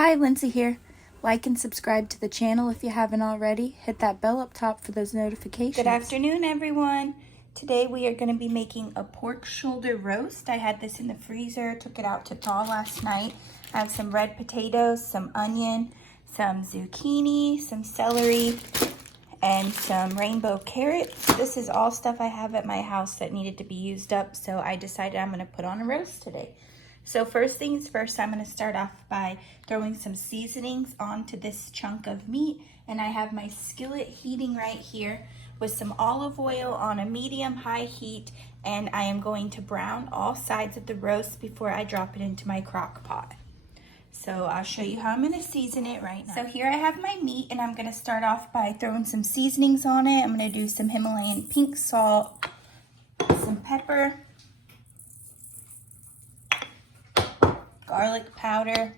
Hi, Lindsay here. Like and subscribe to the channel if you haven't already. Hit that bell up top for those notifications. Good afternoon, everyone. Today we are going to be making a pork shoulder roast. I had this in the freezer, took it out to thaw last night. I have some red potatoes, some onion, some zucchini, some celery, and some rainbow carrots. This is all stuff I have at my house that needed to be used up, so I decided I'm going to put on a roast today. So first things first, I'm going to start off by throwing some seasonings onto this chunk of meat. And I have my skillet heating right here with some olive oil on a medium-high heat. And I am going to brown all sides of the roast before I drop it into my crock pot. So I'll show you how I'm going to season it right now. So here I have my meat, and I'm going to start off by throwing some seasonings on it. I'm going to do some Himalayan pink salt, some pepper, garlic powder,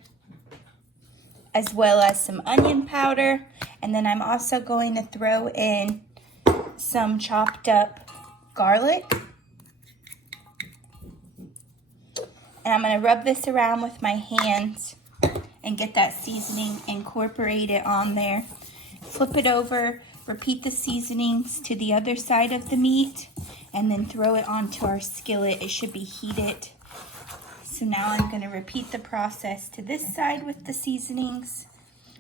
as well as some onion powder. And then I'm also going to throw in some chopped up garlic. And I'm going to rub this around with my hands and get that seasoning incorporated on there. Flip it over, repeat the seasonings to the other side of the meat, and then throw it onto our skillet. It should be heated. So now I'm going to repeat the process to this side with the seasonings.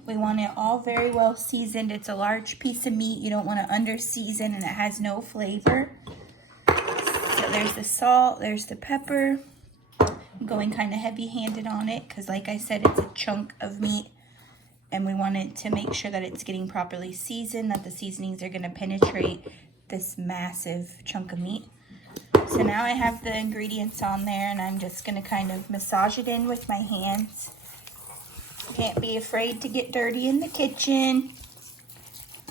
We want it all very well seasoned. It's a large piece of meat. You don't want to under-season and it has no flavor. So there's the salt, there's the pepper. I'm going kind of heavy-handed on it because, like I said, it's a chunk of meat. And we want it to make sure that it's getting properly seasoned, that the seasonings are going to penetrate this massive chunk of meat. So now I have the ingredients on there, and I'm just going to kind of massage it in with my hands. Can't be afraid to get dirty in the kitchen.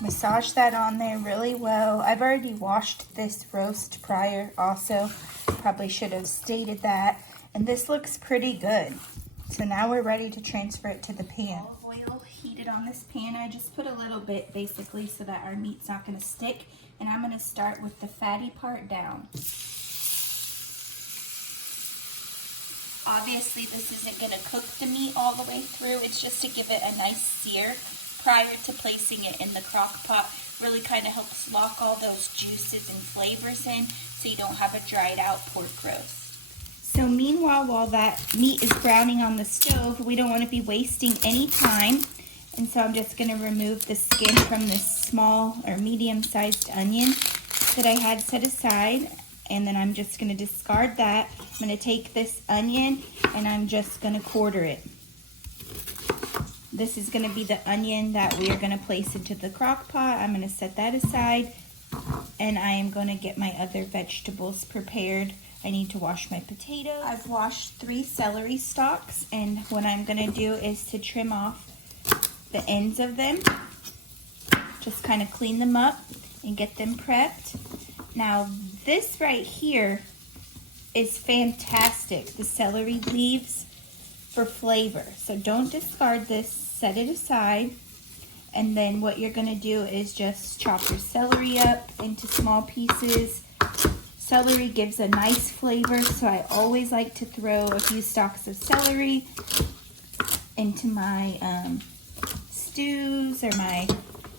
Massage that on there really well. I've already washed this roast prior also. Probably should have stated that. And this looks pretty good. So now we're ready to transfer it to the pan. Olive oil heated on this pan. I just put a little bit basically so that our meat's not going to stick. And I'm going to start with the fatty part down. Obviously, this isn't going to cook the meat all the way through. It's just to give it a nice sear prior to placing it in the crock pot. Really kind of helps lock all those juices and flavors in so you don't have a dried out pork roast. So meanwhile, while that meat is browning on the stove, we don't want to be wasting any time. And so I'm just going to remove the skin from this small or medium-sized onion that I had set aside. And then I'm just going to discard that. I'm going to take this onion and I'm just going to quarter it. This is going to be the onion that we are going to place into the crock pot. I'm going to set that aside. And I am going to get my other vegetables prepared. I need to wash my potatoes. I've washed 3 celery stalks. And what I'm going to do is to trim off the ends of them. Just kind of clean them up and get them prepped. Now, this right here is fantastic, the celery leaves for flavor. So don't discard this, set it aside. And then what you're gonna do is just chop your celery up into small pieces. Celery gives a nice flavor, so I always like to throw a few stalks of celery into my stews or my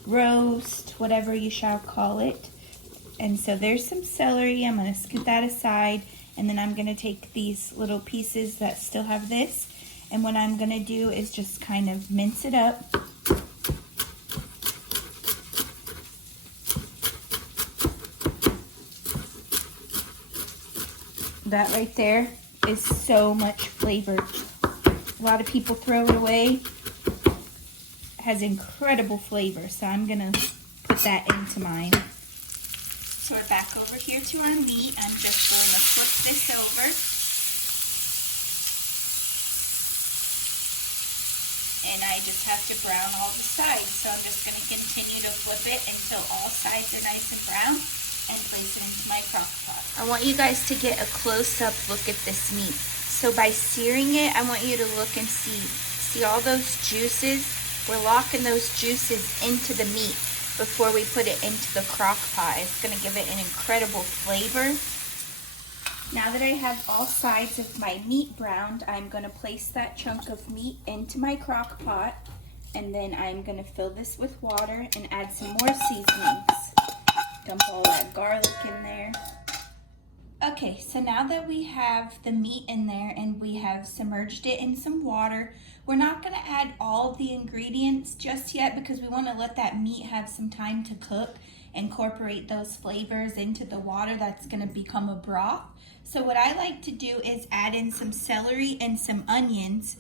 roast, whatever you shall call it. And so there's some celery. I'm going to scoot that aside. And then I'm going to take these little pieces that still have this. And what I'm going to do is just kind of mince it up. That right there is so much flavor. A lot of people throw it away. It has incredible flavor. So I'm going to put that into mine. So we're back over here to our meat. I'm just going to flip this over. And I just have to brown all the sides. So I'm just going to continue to flip it until all sides are nice and brown and place it into my crock pot. I want you guys to get a close-up look at this meat. So by searing it, I want you to look and see all those juices? We're locking those juices into the meat before we put it into the crock pot. It's going to give it an incredible flavor. Now that I have all sides of my meat browned, I'm going to place that chunk of meat into my crock pot, and then I'm going to fill this with water and add some more seasonings. Dump all that garlic in there. Okay, so now that we have the meat in there and we have submerged it in some water, we're not going to add all of the ingredients just yet because we want to let that meat have some time to cook, incorporate those flavors into the water that's going to become a broth. So what I like to do is add in some celery and some onions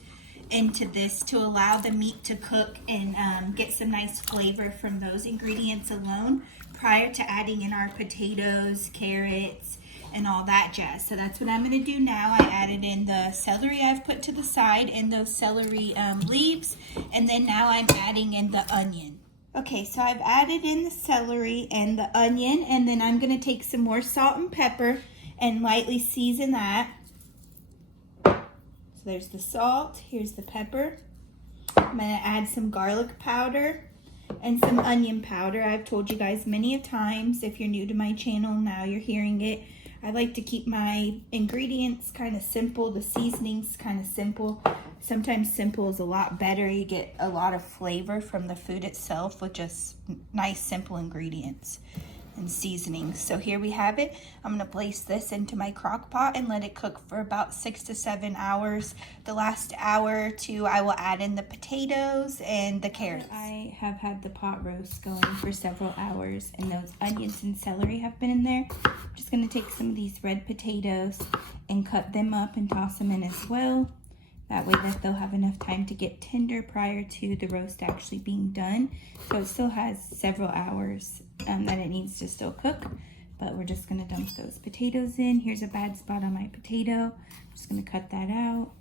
into this to allow the meat to cook and get some nice flavor from those ingredients alone prior to adding in our potatoes, carrots, and all that jazz. So that's what I'm going to do now. I added in the celery I've put to the side and those celery leaves, and then now I'm adding in the onion. Okay, so I've added in the celery and the onion, and then I'm going to take some more salt and pepper and lightly season that. So there's the salt, here's the pepper. I'm going to add some garlic powder and some onion powder. I've told you guys many a times, if you're new to my channel, now you're hearing it. I like to keep my ingredients kind of simple, the seasonings kind of simple. Sometimes simple is a lot better. You get a lot of flavor from the food itself with just nice, simple ingredients and seasonings. So here we have it. I'm going to place this into my crock pot and let it cook for about 6 to 7 hours. The last hour or two, I will add in the potatoes and the carrots. I have had the pot roast going for several hours, and those onions and celery have been in there. I'm just going to take some of these red potatoes and cut them up and toss them in as well. That way that they'll have enough time to get tender prior to the roast actually being done. So it still has several hours that it needs to still cook, but we're just gonna dump those potatoes in. Here's a bad spot on my potato. I'm just gonna cut that out.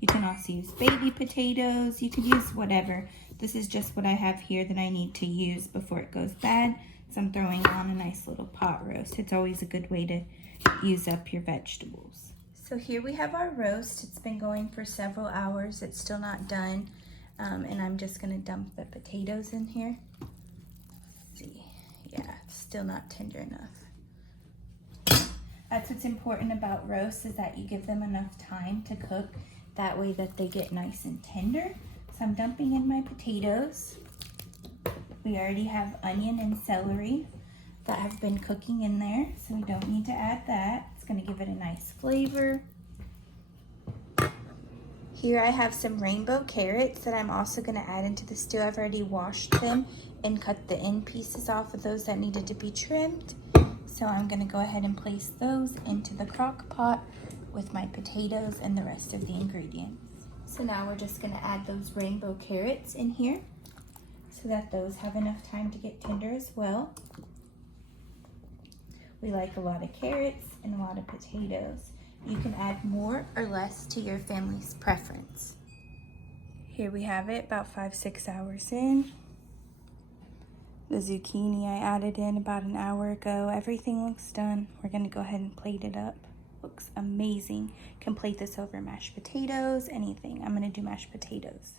You can also use baby potatoes. You could use whatever. This is just what I have here that I need to use before it goes bad. So I'm throwing on a nice little pot roast. It's always a good way to use up your vegetables. So here we have our roast. It's been going for several hours. It's still not done. And I'm just gonna dump the potatoes in here. Let's see, yeah, it's still not tender enough. That's what's important about roasts, is that you give them enough time to cook. That way that they get nice and tender. So I'm dumping in my potatoes. We already have onion and celery that have been cooking in there, so we don't need to add that. It's going to give it a nice flavor. Here I have some rainbow carrots that I'm also going to add into the stew. I've already washed them and cut the end pieces off of those that needed to be trimmed. So I'm going to go ahead and place those into the crock pot with my potatoes and the rest of the ingredients. So now we're just going to add those rainbow carrots in here, so that those have enough time to get tender as well. We like a lot of carrots and a lot of potatoes. You can add more or less to your family's preference. Here we have it, about 5-6 hours in. The zucchini I added in about an hour ago. Everything looks done. We're gonna go ahead and plate it up. Looks amazing. Can plate this over mashed potatoes, anything. I'm gonna do mashed potatoes.